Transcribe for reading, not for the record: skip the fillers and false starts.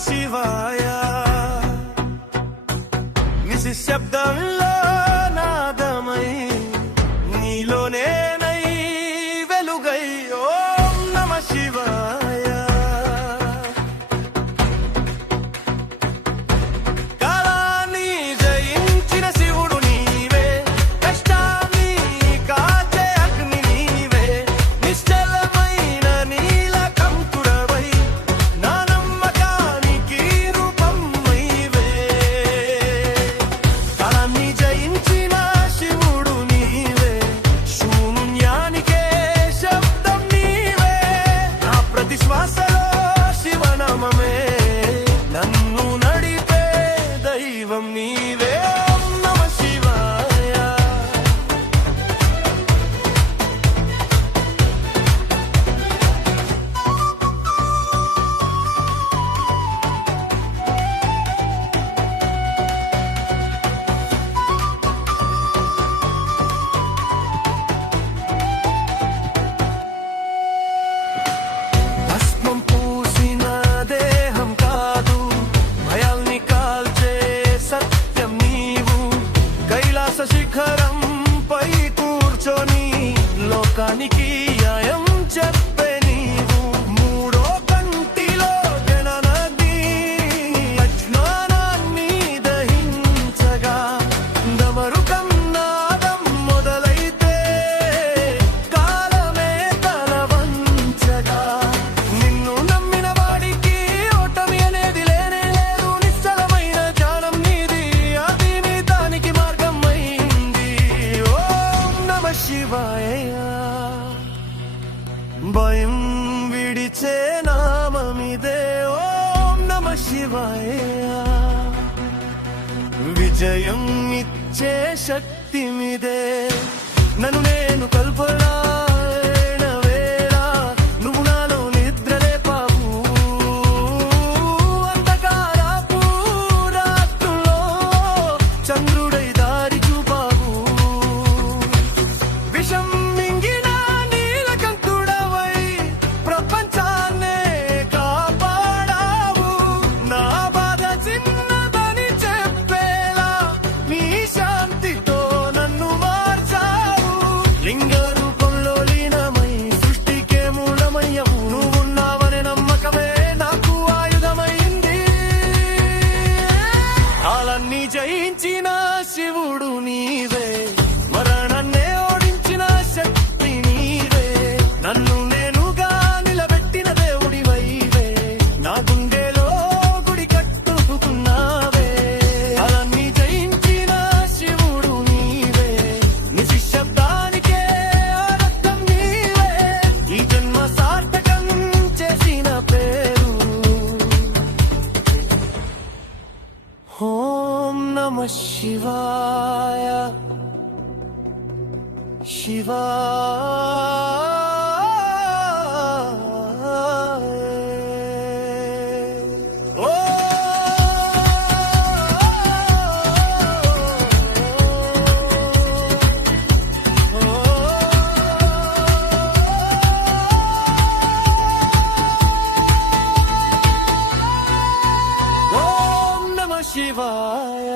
శివాయ నిశ్శబ్దంలో నాదమై నీలోనే నై వెలుగై ఓం నమ శివాయ కాలాన్ని జయించిన శివుడు నీవే కష్టాన్ని కాచే అగ్ని నీవే నిశ్చలమైన నీలకంఠుడవై నా నమ్మకానికి రూపం నీవే కాలాన్ని జయించిన శివుడు నీవే శూన్యానికే శబ్దం నీవే నా ప్రతి శ్వాసలో శివనామమే నన్ను నడిపే దైవం నీవే ఓం నమ శివాయ భస్మం పూసిన దేహం కాదు భయాల్ని కాల్చే సత్యం నీవు కైలాస శిఖరం పై కూర్చొని లోకానికి న్యాయం చెప్పే నీవు మూడో కంటిలో జననది అజ్ఞానాన్ని దహించగా డమరుకం నాదం మొదలైతే కాలమే తల వంచగా నిన్ను నమ్మిన వాడికి ఓటమి అనేది లేనే లేదు నిశ్చలమైన ధ్యానం నీది అది నీ దానికి మార్గం అయింది ఓం నమ శివాయ భయం విడిచే నామమిదే ఓం నమ శివాయ విజయం ఇచ్చే శక్తి మిదే నన్ను నేను కల్పనాయన వేళ నువ్వు నాలో నిద్రలేపావు అంధకారపు రాత్రుల్లో చంద్రుడై దారి చూపావు విషం మింగిన నీలకంఠుడవై ప్రపంచాన్నే కాపాడావు నా బాధ చిన్నదని చెప్పేలా నీ శాంతితో నన్ను మార్చావు లింగ రూపంలో లీనమై సృష్టికే మూలమయ్యవు నువ్వున్నావనే నమ్మకమే నాకు ఆయుధమైంది కాలాన్ని జయించిన శివుడు నీవే మరణాన్నే ఓడించిన శక్తి నీవే నన్ను నేనుగా నిలబెట్టిన దేవుడి వైవే నా గుండెలో గుడి కట్టుకున్నావే కాలాన్ని జయించిన శివుడు నీవే నిశ్శబ్దానికే ఆరతం నీవే ఈ జన్మ సార్థకం చేసిన పేరు ఓం నమ శివాయ శివాయ ఓ ఓం నమ శివాయ